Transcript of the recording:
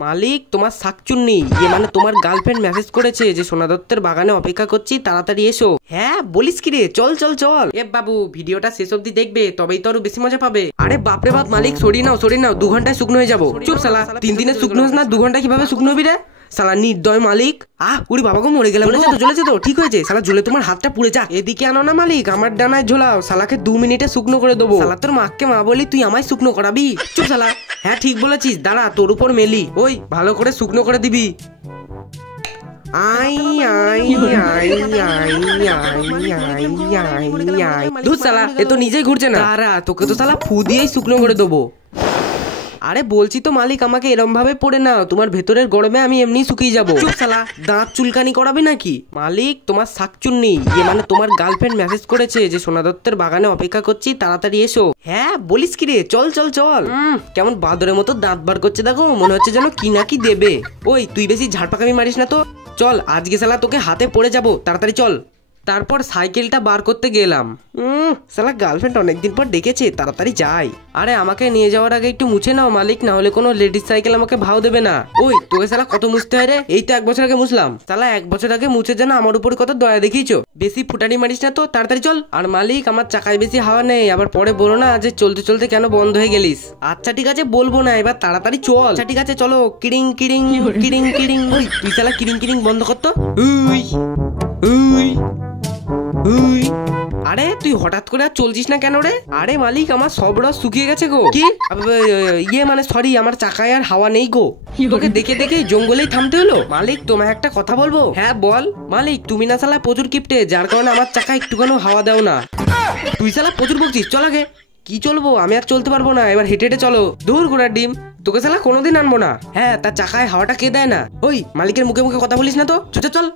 মালিক তোমার শাকচুন্নি ইয়ে মানে তোমার গার্লফ্রেন্ড মেসেজ করেছে যে সোনা দত্তের বাগানে অপেক্ষা করছি, তাড়াতাড়ি এসো। হ্যাঁ বলিস কি রে, চল চল চল। এ বাবু ভিডিওটা শেষ অব্দি দেখবে, তবেই তো আরো বেশি মজা পাবে। আরে বাপরে বাপ মালিক, সরিয়ে নাও 2 ঘন্টায় শুকনো হয়ে যাবো। চুপ শালা, 3 দিনে শুকনো হস না, 2 ঘন্টায় কিভাবে শুকনো হবি রে শালা নির্দয় মালিক। উড়ি বাবাকে মরে গেলাম। জ্বলেছে তো ঠিক হয়েছে শালা, জ্বলে তোমার হাতটা পুড়ে যাক। এদিকে আনো না মালিক, আমার ডানায় ঝোলাও, শালাকে 2 মিনিটে শুকনো করে দেবো। শালা তোর মাকে মা বলি তুই আমায় শুকনো করাবি? চুপ শালা। হ্যাঁ ঠিক বলেছিস, দাঁড়া তোর উপর মেলি। ওই ভালো করে শুকনো করে দিবি। ধুর শালা, এ তো নিজেই ঘুরছে না। দাঁড়া তোকে তো শালা ফু দিয়েই শুকনো করে দেবো। আরে বলছি তো মালিক, আমাকে এরম ভাবে পড়ে নাও, তোমার ভেতরের গরমে আমি এমনি শুকিয়ে যাবো। চুপ শালা, দাঁত চুলকানি করাবি নাকি? মালিক তোমার শাকচুন্নি ইয়ে মানে তোমার গার্লফ্রেন্ড মেসেজ করেছে যে সোনা দত্তের বাগানে অপেক্ষা করছি, তাড়াতাড়ি এসো। হ্যাঁ বলিস কি রে, চল চল চল। কেমন বাদরের মতো দাঁত বার করছে দেখো, মনে হচ্ছে যেন কি না কি দেবে। ওই তুই বেশি ঝাড়পাকামি মারিস না তো, চল আজকে শালা তোকে হাতে পড়ে যাবো, তাড়াতাড়ি চল। তারপর সাইকেলটা বার করতে গেলাম। শালা গার্লফ্রেন্ড অনেকদিন পর ডেকেছে, তাড়াতাড়ি যাই। আরে আমাকে নিয়ে যাওয়ার আগে একটু মুছে নাও মালিক, না হলে কোনো লেডিস সাইকেল আমাকে ভাও দেবে না। ওই তোকে শালা কত মুছতে হয় রে? এই তো 1 বছর আগে মুছলাম। শালা 1 বছর আগে মুছে যেন আমার উপর কত দয়া দেখিয়েছো। বেশি ফুটানি মারিস না তো, তাড়াতাড়ি চল। আর মালিক আমার চাকায় বেশি হাওয়া নেই, আবার পরে বলো না যে চলতে চলতে কেন বন্ধ হয়ে গেলিস। আচ্ছা ঠিক আছে বলবো না, এবার তাড়াতাড়ি চল। আচ্ছা ঠিক আছে চলো। কিরিং কিরিং কিরিং কিরিং। ওই তুই শালা কিরিং কিরিং বন্ধ করতো। আরে তুই হঠাৎ করে আর চলছিস না কেন রে? আরে মালিক আমার সব রস শুকিয়ে গেছে গো। কি ইয়ে মানে সরি, আমার চাকায় আর হাওয়া নেই গো। তোকে দেখে দেখে জঙ্গলেই থামতে হলো। মালিক তোমায় একটা কথা বলবো। হ্যাঁ বল। মালিক তুমি না শালা প্রচুর কিপটে, যার কারণে আমার চাকায় একটুখানি হাওয়া দাও না। তুই শালা প্রচুর বকছিস, চল আগে। কি চলবো, আমি আর চলতে পারবো না, এবার হেঁটে হেঁটে চলো। দূর ঘোড়ার ডিম, তোকে শালা কোনোদিন আনবো না। হ্যাঁ তার চাকায় হাওয়াটা কে দেয় না? ওই মালিকের মুখে মুখে কথা বলিস না তো, চল চল।